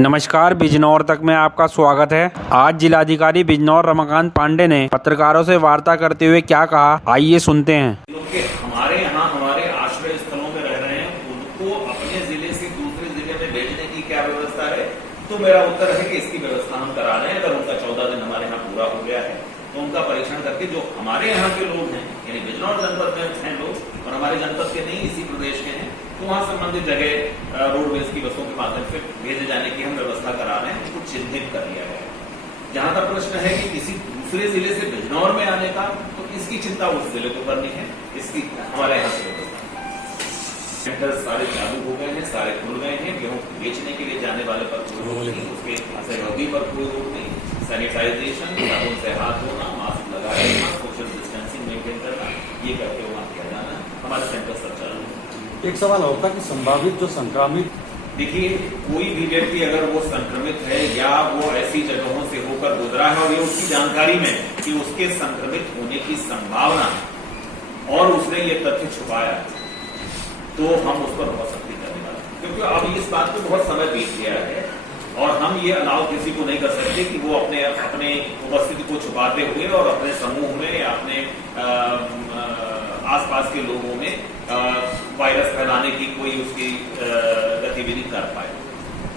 नमस्कार, बिजनौर तक में आपका स्वागत है। आज जिलाधिकारी बिजनौर रमाकांत पांडे ने पत्रकारों से वार्ता करते हुए क्या कहा, आइए सुनते हैं। हमारे यहाँ हमारे आश्रय स्थलों में रह रहे हैं, उनको अपने जिले से दूसरे जिले में भेजने की क्या व्यवस्था है? तो मेरा उत्तर है कि इसकी व्यवस्था हम करा रहे हैं। अगर उनका 14 दिन हमारे यहाँ पूरा हो गया है तो उनका परीक्षण करके जो हमारे यहाँ के लोग हैं, यानी बिजनौर जनपद में हैं लोग और हमारे जनपद के नहीं, इसी प्रदेश के हैं, तो वहां संबंधित जगह रोडवेज की बसों के माध्यम से भेजे जाने की हम व्यवस्था करा रहे हैं। उसको चिन्हित कर लिया गया है। जहां तक प्रश्न है कि किसी दूसरे जिले से बिजनौर में आने का, तो इसकी चिंता उस जिले को करनी है, इसकी हमारे यहाँ से व्यवस्था। सेंटर सारे चालू हो गए हैं, सारे खुल गए हैं। गेहूं बेचने के लिए जाने वाले पर कोई रोक नहीं, उसके सहयोगी पर कोई रोक नहीं। सैनिटाइजेशन, साबुन से हाथ धोना, मास्क लगाए रखना, सोशल डिस्टेंसिंग मेंटेन करना, ये करके वहां किया जाना है। हमारे सेंटर सब चालू है। एक सवाल होता कि संभावित जो संक्रमित, देखिए, कोई भी व्यक्ति अगर वो संक्रमित है या वो ऐसी जगहों से होकर गुजरा है और ये उसकी जानकारी में कि उसके संक्रमित होने की संभावना है और उसने ये तथ्य छुपाया, तो हम उस पर बहुत सख्ती करने वाले हैं। क्योंकि अब इस बात को बहुत समय बीत गया है और हम ये अलाउ किसी को नहीं कर सकते कि वो अपने उपस्थिति को छुपाते हुए और अपने समूह में या अपने आसपास के लोगों में वायरस फैलाने की कोई उसकी गतिविधि कर पाए।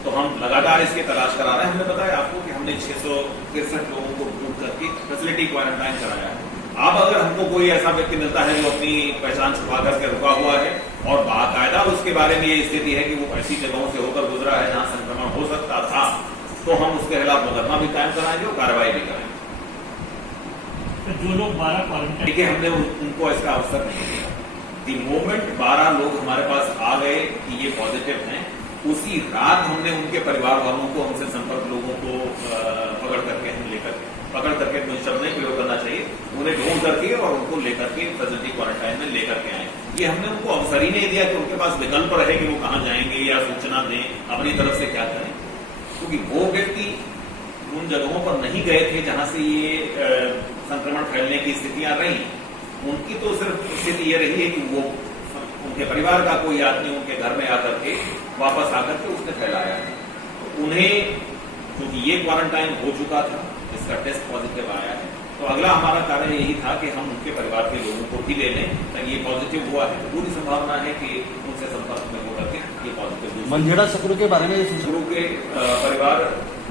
तो हम लगातार इसकी तलाश करा रहे हैं। हमने बताया आपको कि हमने 663 लोगों को ग्रुप करके फैसिलिटी क्वारंटाइन कराया है। अब अगर हमको कोई ऐसा व्यक्ति मिलता है जो अपनी पहचान छुपा करके रुका हुआ है और बाकायदा उसके बारे में ये स्थिति है कि वो ऐसी जगहों से होकर गुजरा है जहां संक्रमण हो सकता था, तो हम उसके खिलाफ मुकदमा भी कायम कराएंगे और कार्रवाई भी करेंगे। तो जो लोग 12 क्वारंटाइन, देखिए, हमने उनको इसका अवसर नहीं दिया। दी मोमेंट 12 लोग हमारे पास आ गए कि ये पॉजिटिव हैं, उसी रात हमने उनके परिवार वालों को, हमसे संपर्क लोगों को पकड़ करके कोई शब्द नहीं प्रयोग करना चाहिए, उन्हें ढूंढ करके और उनको लेकर के फैसिलिटी क्वारंटाइन में लेकर के आए। ये हमने उनको अवसर ही नहीं दिया कि उनके पास विकल्प रहे कि वो कहां जाएंगे या सूचना दें अपनी तरफ से क्या करें, क्योंकि वो व्यक्ति उन जगहों पर नहीं गए थे जहां से ये संक्रमण फैलने की स्थितियां रही। उनकी तो सिर्फ स्थिति ये रही है कि वो उनके परिवार का कोई आदमी उनके घर में आकर के वापस आकर के उसने फैलाया है। तो उन्हें, क्योंकि ये क्वारंटाइन हो चुका था, इसका टेस्ट पॉजिटिव आया है, तो अगला हमारा कार्य यही था कि हम उनके परिवार के लोगों को भी ले लें। ये पॉजिटिव हुआ है, पूरी संभावना है कि उनसे संपर्क में होकर के ये पॉजिटिव। मंझेड़ा सकरू के बारे में सकरू के परिवार,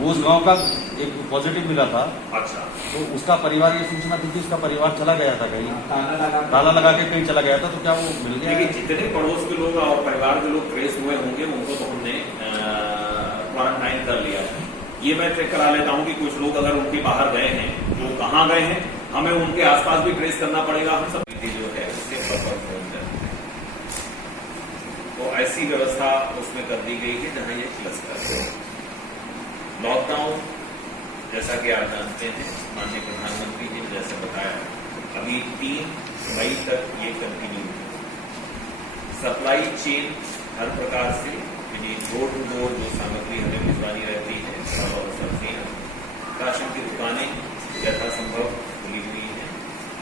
उस गांव का एक पॉजिटिव मिला था। अच्छा, तो उसका परिवार, ये सूचना थी कि उसका परिवार चला गया था कहीं, ताला लगा के कहीं चला गया था, तो क्या वो मिल गया? देखिए, जितने पड़ोस के लोग और परिवार के लोग ट्रेस हुए होंगे उनको तो हमने क्वारंटाइन कर लिया है। ये मैं चेक करा लेता हूं कि कुछ लोग अगर उनके बाहर गए हैं, वो कहां गए हैं, हमें उनके आसपास भी ट्रेस करना पड़ेगा। हम सब जो है उसके परफेक्ट हो जाए, तो ऐसी व्यवस्था उसमें कर दी गई है जहां ये क्लस्टर है। लॉकडाउन, जैसा कि आप जानते हैं, माननीय प्रधानमंत्री जी ने जैसे बताया, अभी 3 मई तक ये कंटिन्यू है। सप्लाई चेन हर प्रकार से, यानी डोर टू डोर जो सामग्री हमें भिजवानी रहती है, फल और सब्जियां, राशन की दुकानें यथासंभव खुली हुई है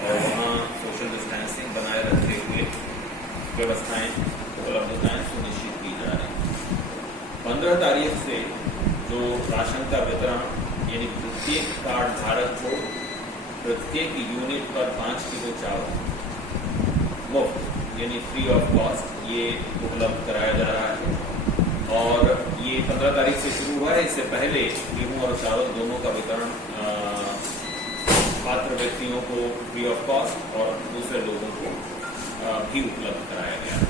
और वहाँ सोशल डिस्टेंसिंग बनाए रखते हुए व्यवस्थाएं, उपलब्धताएं सुनिश्चित की जा रही हैं। 15 तारीख से जो राशन का वितरण, यानी प्रत्येक कार्ड धारक को प्रत्येक यूनिट पर 5 किलो चावल मुफ्त, यानी फ्री ऑफ कॉस्ट, ये उपलब्ध कराया जा रहा है। और ये 15 तारीख से शुरू हुआ है। इससे पहले गेहूं और चावल दोनों का वितरण पात्र व्यक्तियों को फ्री ऑफ कॉस्ट और दूसरे लोगों को भी उपलब्ध कराया गया है।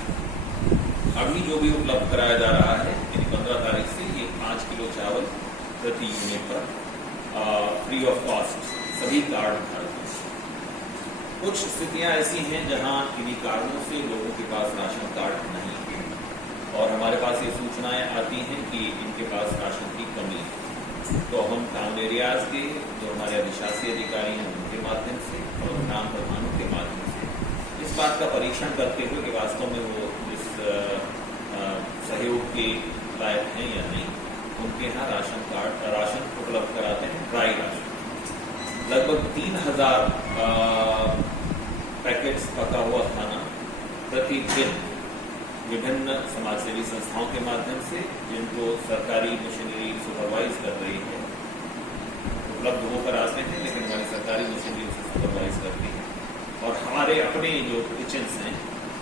अभी जो भी उपलब्ध कराया जा रहा है, यानी 15 तारीख से ये 5 किलो चावल प्रति यूनिट पर फ्री ऑफ कॉस्ट सभी कार्ड धारकों से। कुछ स्थितियां ऐसी हैं जहां किन्हीं कारणों से लोगों के पास राशन कार्ड नहीं है और हमारे पास ये सूचनाएं आती हैं कि इनके पास राशन की कमी है, तो हम टाउन एरियाज के जो हमारे अधिशासी अधिकारी हैं उनके माध्यम से और ग्राम प्रधानों के माध्यम से इस बात का परीक्षण करते हुए कि वास्तव में वो इस सहयोग के लायक हैं या नहीं, उनके यहाँ राशन उपलब्ध कराते हैं। ड्राई राशन लगभग 3000 पैकेट्स पका हुआ खाना प्रतिदिन विभिन्न समाजसेवी संस्थाओं के माध्यम से, जिनको सरकारी मशीनरी सुपरवाइज कर रही है, उपलब्ध होकर आते हैं, लेकिन हमारी सरकारी मशीनरी उसे सुपरवाइज करती है, और हमारे अपने जो किचन्स हैं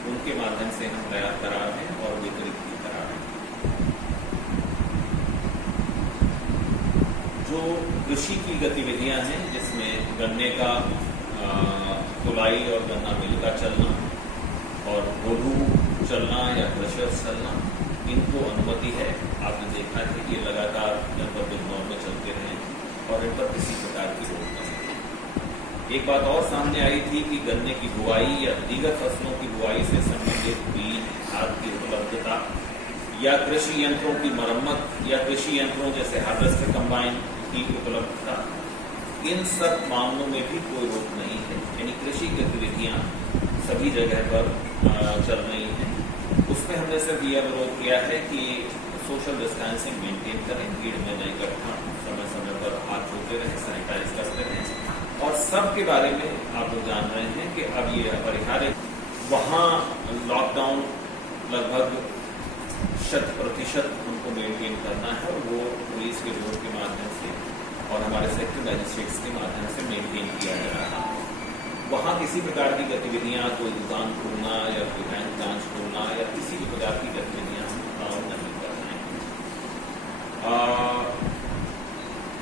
उनके माध्यम से हम तैयार करा रहे हैं और वितरित भी करा रहे हैं। जो कृषि की गतिविधियां हैं, जिसमें गन्ने का तुलाई और गन्ना मिल का चलना और गोलू चलना या क्रशर्स चलना, इनको अनुमति है। आपने देखा है कि ये लगातार जनपद बिजनौर में चलते रहे और इन पर किसी प्रकार की रोक नहीं है। एक बात और सामने आई थी कि गन्ने की बुआई या दीगर फसलों की बुआई से संबंधित बीज खाद की उपलब्धता या कृषि यंत्रों की मरम्मत या कृषि यंत्रों जैसे हार्वेस्टर कंबाइन की उपलब्धता, इन सब मामलों में भी कोई रोक नहीं है। यानी कृषि गतिविधियां सभी जगह पर चल रही हैं। उसमें हमने सिर्फ यह विरोध किया है कि सोशल डिस्टेंसिंग मेंटेन करें, भीड़ में न इकट्ठा, समय समय पर हाथ धोते रहें, सैनिटाइज करते रहें, और सब के बारे में आप लोग जान रहे हैं कि अब ये अपरिहार्य, वहाँ लॉकडाउन लगभग 100% हमको मेंटेन करना है, और वो पुलिस के बोर्ड के माध्यम से और हमारे सेक्टर मजिस्ट्रेट्स के माध्यम से मेंटेन किया जा रहा है। वहाँ किसी प्रकार की गतिविधियां, कोई दुकान खोलना या कोई बैंक ब्रांच खोलना या किसी भी प्रकार की गतिविधियां हम नहीं कर रहे हैं।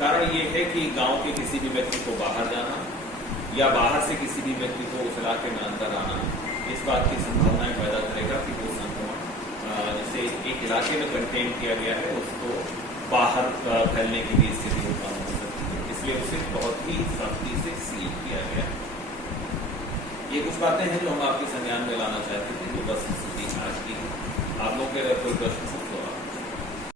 कारण ये है कि गांव के किसी भी व्यक्ति को बाहर जाना या बाहर से किसी भी व्यक्ति को उस इलाके में अंदर आना, इस बात की संभावनाएं पैदा करेगा कि वो संक्रमण जिसे एक इलाके में कंटेन किया गया है उसको बाहर फैलने की भी स्थिति उत्पन्न हो सकती है। इसलिए उसे बहुत ही सख्ती से सील किया गया है। ये कुछ बातें हैं जो हम आपके संज्ञान में लाना चाहते थे, जो बस स्थिति आज की है। आप लोग के अगर कोई प्रश्न